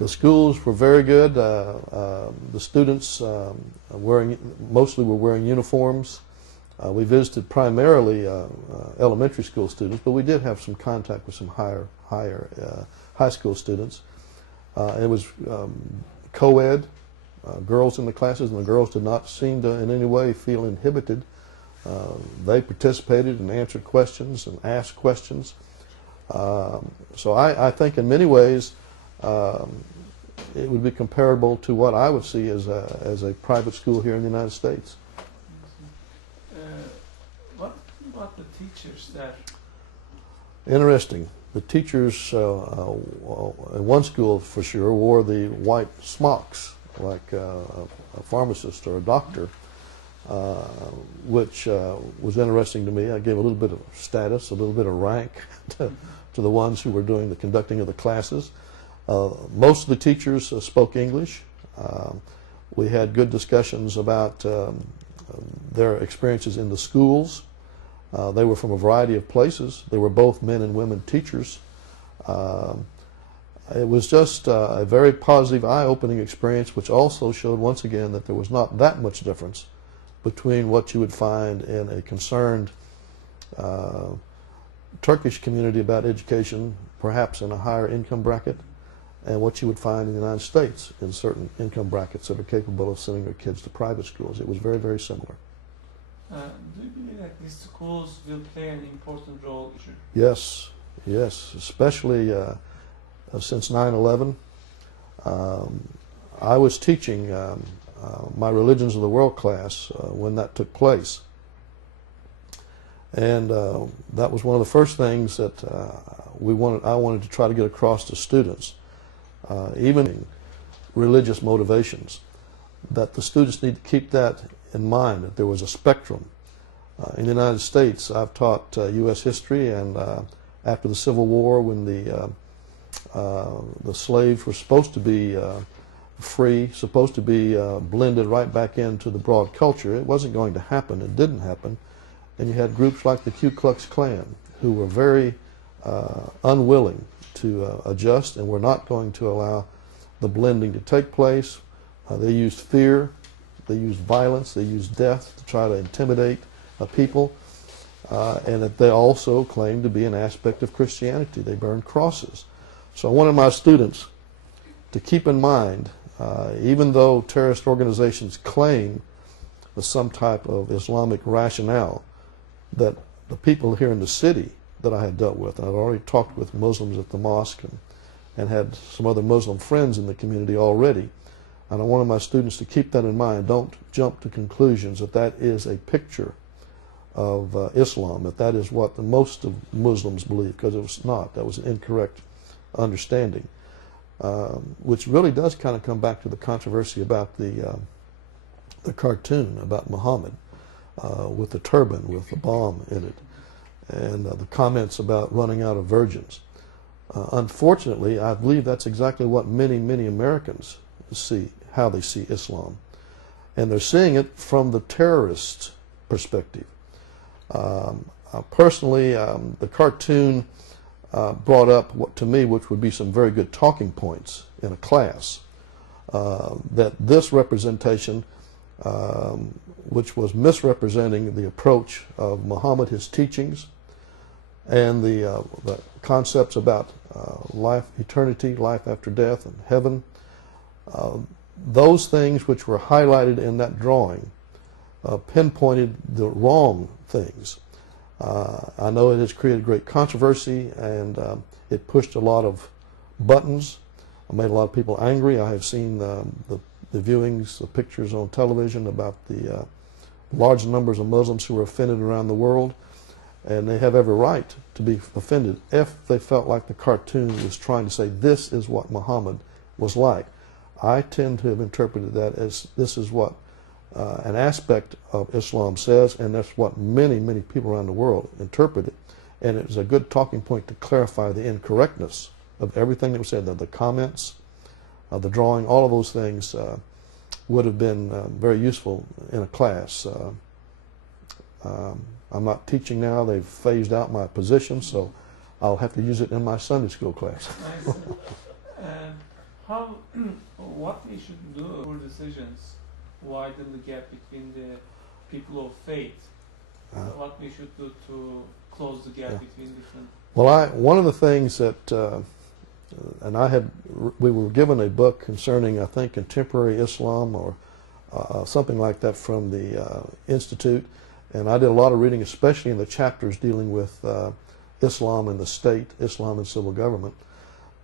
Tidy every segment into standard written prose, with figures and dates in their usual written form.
The schools were very good. The students mostly were wearing uniforms. We visited primarily elementary school students, but we did have some contact with some high school students. It was co-ed, girls in the classes, and the girls did not seem to in any way feel inhibited. They participated and answered questions and asked questions. So I think in many ways it would be comparable to what I would see as a private school here in the United States. What about the teachers there? Interesting. The teachers in one school for sure wore the white smocks like a pharmacist or a doctor, which was interesting to me. I gave a little bit of status, a little bit of rank to the ones who were doing the conducting of the classes. Most of the teachers spoke English. We had good discussions about their experiences in the schools. They were from a variety of places. They were both men and women teachers. It was just a very positive, eye-opening experience, which also showed once again that there was not that much difference between what you would find in a concerned Turkish community about education, perhaps in a higher income bracket, and what you would find in the United States in certain income brackets that are capable of sending their kids to private schools. It was very, very similar. Do you believe that these schools will play an important role? Yes, yes, especially since 9/11. I was teaching my Religions of the World class when that took place. And that was one of the first things that I wanted to try to get across to students, even religious motivations, that the students need to keep that in mind, that there was a spectrum. In the United States, I've taught U.S. history, and after the Civil War, when the slaves were supposed to be free, supposed to be blended right back into the broad culture, it wasn't going to happen. It didn't happen. And you had groups like the Ku Klux Klan who were very unwilling to adjust and were not going to allow the blending to take place. They used fear, they used violence, they used death to try to intimidate people, and that they also claimed to be an aspect of Christianity. They burned crosses. So I wanted my students to keep in mind, even though terrorist organizations claim some type of Islamic rationale, that the people here in the city that I had dealt with, and I'd already talked with Muslims at the mosque and had some other Muslim friends in the community already, and I wanted my students to keep that in mind. Don't jump to conclusions that that is a picture of Islam, that is what the most of Muslims believe, because it was not. That was an incorrect understanding, which really does kind of come back to the controversy about the cartoon about Muhammad with the turban with the bomb in it, and the comments about running out of virgins. Unfortunately, I believe that's exactly what many Americans see, how they see Islam, and they're seeing it from the terrorist perspective. Personally, the cartoon brought up what to me, which would be some very good talking points in a class, that this representation, which was misrepresenting the approach of Muhammad, his teachings, and the concepts about life, eternity, life after death, and heaven, those things which were highlighted in that drawing pinpointed the wrong things. I know it has created great controversy, and it pushed a lot of buttons. It made a lot of people angry. I have seen the viewings, the pictures on television about the large numbers of Muslims who were offended around the world, and they have every right to be offended if they felt like the cartoon was trying to say this is what Muhammad was like. I tend to have interpreted that as this is what an aspect of Islam says, and that's what many people around the world interpret it. And it was a good talking point to clarify the incorrectness of everything that was said. The comments, the drawing, all of those things would have been very useful in a class. I'm not teaching now. They've phased out my position, so I'll have to use it in my Sunday school class. how what we should do for decisions widen the gap between the people of faith. What we should do to close the gap between different. Well, one of the things that, and we were given a book concerning, I think, contemporary Islam or something like that from the Institute, and I did a lot of reading, especially in the chapters dealing with Islam and the state, Islam and civil government.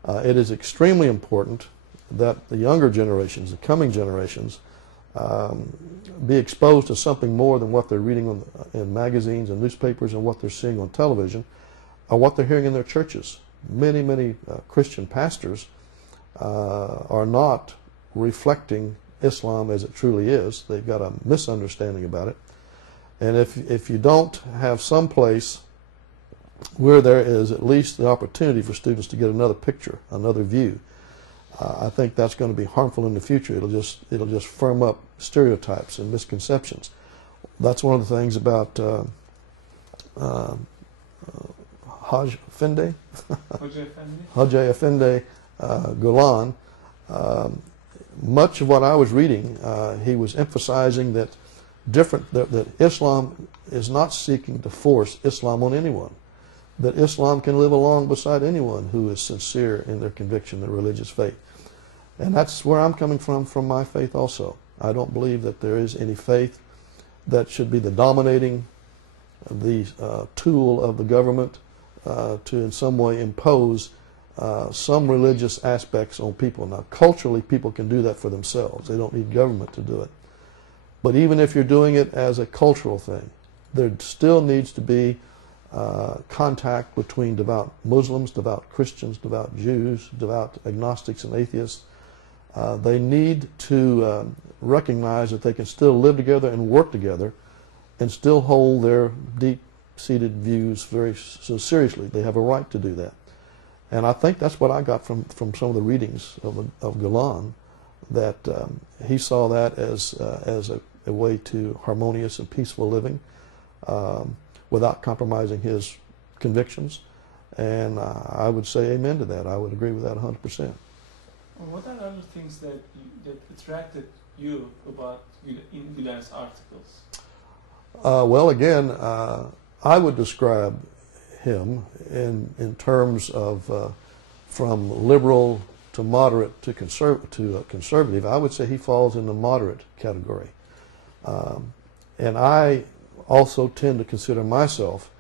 It is extremely important that the younger generations, the coming generations, be exposed to something more than what they're reading in magazines and newspapers and what they're seeing on television, or what they're hearing in their churches. Many Christian pastors are not reflecting Islam as it truly is. They've got a misunderstanding about it. And if you don't have some place where there is at least the opportunity for students to get another picture, another view, I think that's going to be harmful in the future. It'll just firm up stereotypes and misconceptions. That's one of the things about Hajj Effendi, Gulen. Much of what I was reading, he was emphasizing that that Islam is not seeking to force Islam on anyone. That Islam can live along beside anyone who is sincere in their conviction, their religious faith. And that's where I'm coming from my faith also. I don't believe that there is any faith that should be the dominating, the tool of the government to in some way impose some religious aspects on people. Now, culturally, people can do that for themselves. They don't need government to do it. But even if you're doing it as a cultural thing, there still needs to be contact between devout Muslims, devout Christians, devout Jews, devout agnostics and atheists. They need to recognize that they can still live together and work together and still hold their deep-seated views very seriously. They have a right to do that. And I think that's what I got from some of the readings of Gulen, that he saw that as a way to harmonious and peaceful living without compromising his convictions. And I would say amen to that. I would agree with that 100%. What are other things that attracted you about in Gulen's articles? Well, again, I would describe him in terms of from liberal to moderate to conservative. I would say he falls in the moderate category. And I also tend to consider myself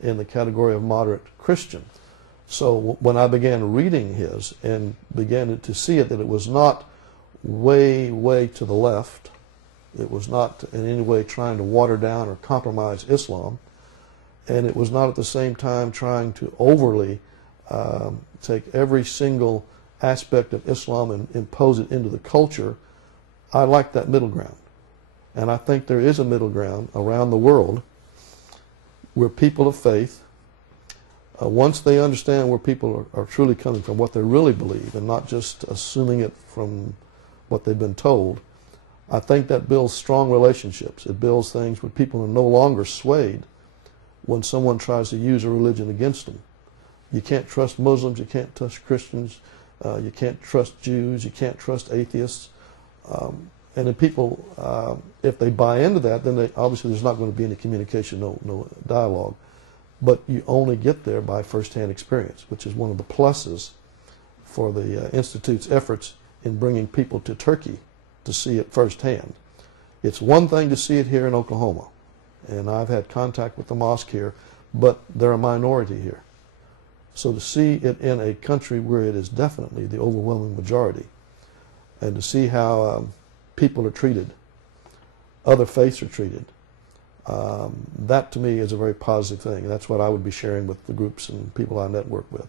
in the category of moderate Christian. So when I began reading his and began to see it, that it was not way to the left, it was not in any way trying to water down or compromise Islam, and it was not at the same time trying to overly take every single aspect of Islam and impose it into the culture. I like that middle ground. And I think there is a middle ground around the world where people of faith, once they understand where people are truly coming from, what they really believe, and not just assuming it from what they've been told, I think that builds strong relationships. It builds things where people are no longer swayed when someone tries to use a religion against them. You can't trust Muslims, you can't trust Christians, you can't trust Jews, you can't trust atheists. And then people, if they buy into that, then obviously there's not going to be any communication, no dialogue. But you only get there by first-hand experience, which is one of the pluses for the Institute's efforts in bringing people to Turkey to see it firsthand. It's one thing to see it here in Oklahoma, and I've had contact with the mosque here, but they're a minority here. So to see it in a country where it is definitely the overwhelming majority, and to see how people are treated, other faiths are treated, that to me is a very positive thing. And that's what I would be sharing with the groups and people I network with.